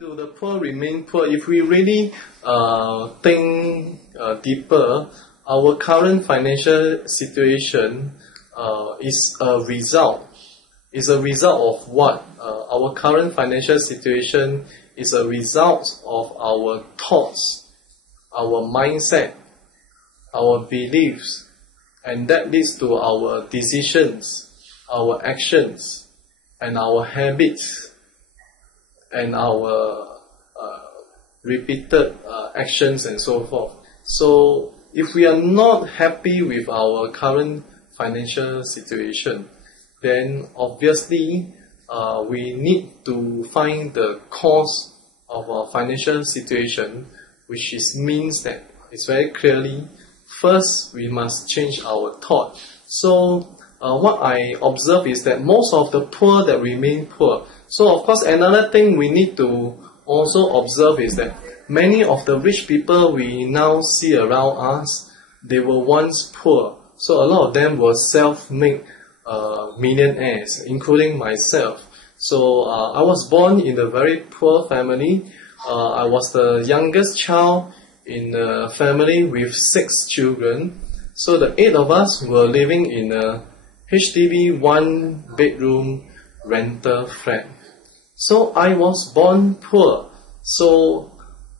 Do the poor remain poor? If we really think deeper, our current financial situation is a result. Is a result of what? Our current financial situation is a result of our thoughts, our mindset, our beliefs, and that leads to our decisions, our actions, and our habits, and our repeated actions and so forth. So if we are not happy with our current financial situation, then obviously we need to find the cause of our financial situation, which means that it's very clearly, first we must change our thought. So what I observe is that most of the poor that remain poor. So of course another thing we need to also observe is that many of the rich people we now see around us, they were once poor. So a lot of them were self-made millionaires, including myself. So I was born in a very poor family. I was the youngest child in a family with 6 children. So the 8 of us were living in a HDB 1-bedroom rental flat. So I was born poor. So,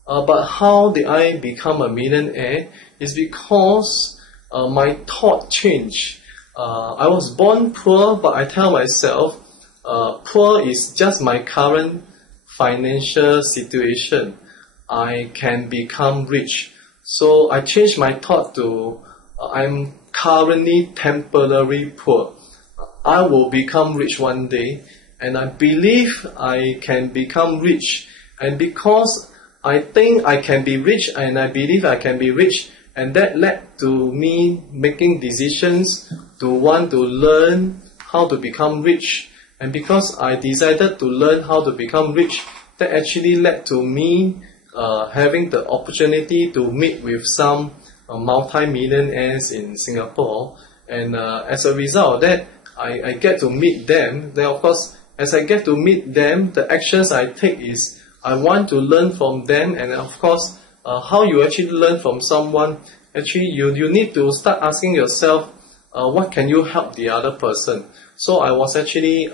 but how did I become a millionaire? Is because my thought changed. I was born poor, but I tell myself, poor is just my current financial situation. I can become rich. So I changed my thought to, I'm currently temporarily poor. I will become rich one day, and I believe I can become rich. And because I think I can be rich, and I believe I can be rich, and that led to me making decisions to want to learn how to become rich. And because I decided to learn how to become rich, that actually led to me having the opportunity to meet with some multi-millionaires in Singapore. And as a result of that, I get to meet them. Then of course, as I get to meet them, the actions I take is I want to learn from them. And of course, how you actually learn from someone, actually you need to start asking yourself, what can you help the other person? So I was actually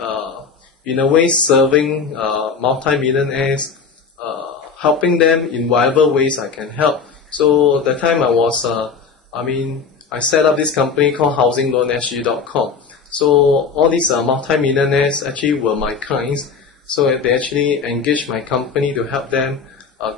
in a way serving multi-millionaires, helping them in whatever ways I can help. So the time I was, I set up this company called HousingLoanSG.com. So all these multi-millionaires actually were my clients. So they actually engaged my company to help them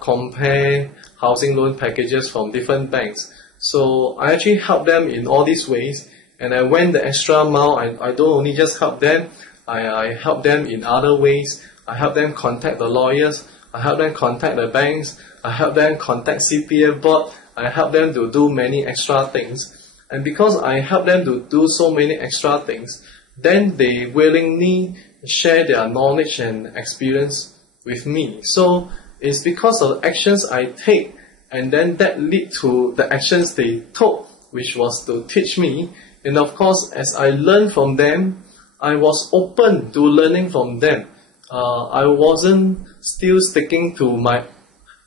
compare housing loan packages from different banks. So I actually helped them in all these ways, and I went the extra mile. I don't only just help them, I help them in other ways. I help them contact the lawyers, I help them contact the banks, I help them contact CPF board, I help them to do many extra things. And because I help them to do so many extra things, then they willingly share their knowledge and experience with me. So it's because of the actions I take, and then that lead to the actions they took, which was to teach me. And of course, as I learned from them, I was open to learning from them. I wasn't still sticking to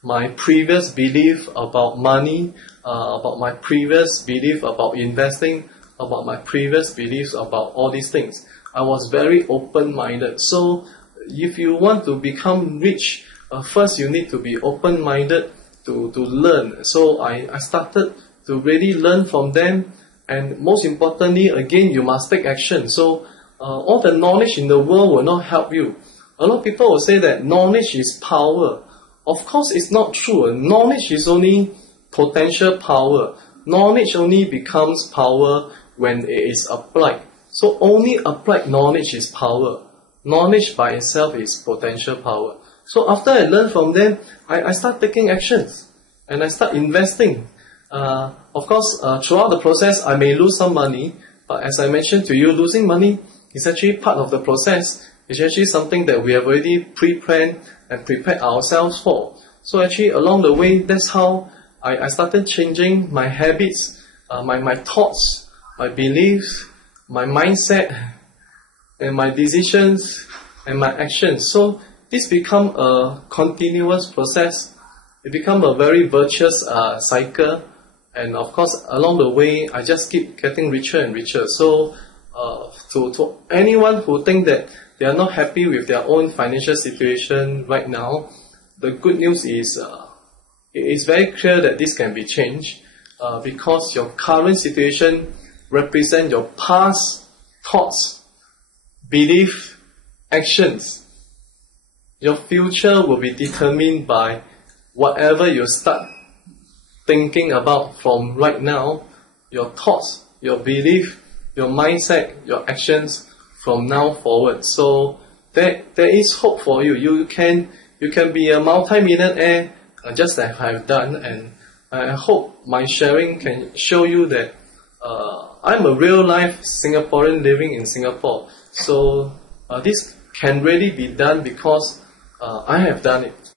my previous belief about money, about my previous belief about investing, about my previous beliefs about all these things. I was very open-minded. So if you want to become rich, first you need to be open-minded to learn. So I started to really learn from them, and most importantly, again, you must take action. So all the knowledge in the world will not help you. A lot of people will say that knowledge is power. Of course, it's not true. Knowledge is only potential power. Knowledge only becomes power when it is applied. So only applied knowledge is power. Knowledge by itself is potential power. So after I learned from them, I start taking actions, and I start investing. Of course, throughout the process, I may lose some money, but as I mentioned to you, losing money is actually part of the process. It's actually something that we have already pre-planned and prepared ourselves for. So actually, along the way, that's how I started changing my habits, my thoughts, my beliefs, my mindset, and my decisions, and my actions. So this become a continuous process. It become a very virtuous cycle, and of course along the way I just keep getting richer and richer. So to anyone who think that they are not happy with their own financial situation right now, the good news is it is very clear that this can be changed because your current situation represents your past thoughts, belief, actions. Your future will be determined by whatever you start thinking about from right now, your thoughts, your belief, your mindset, your actions from now forward. So there is hope for you. You can be a multi-millionaire just like I have done, and I hope my sharing can show you that I'm a real life Singaporean living in Singapore. So this can really be done because I have done it.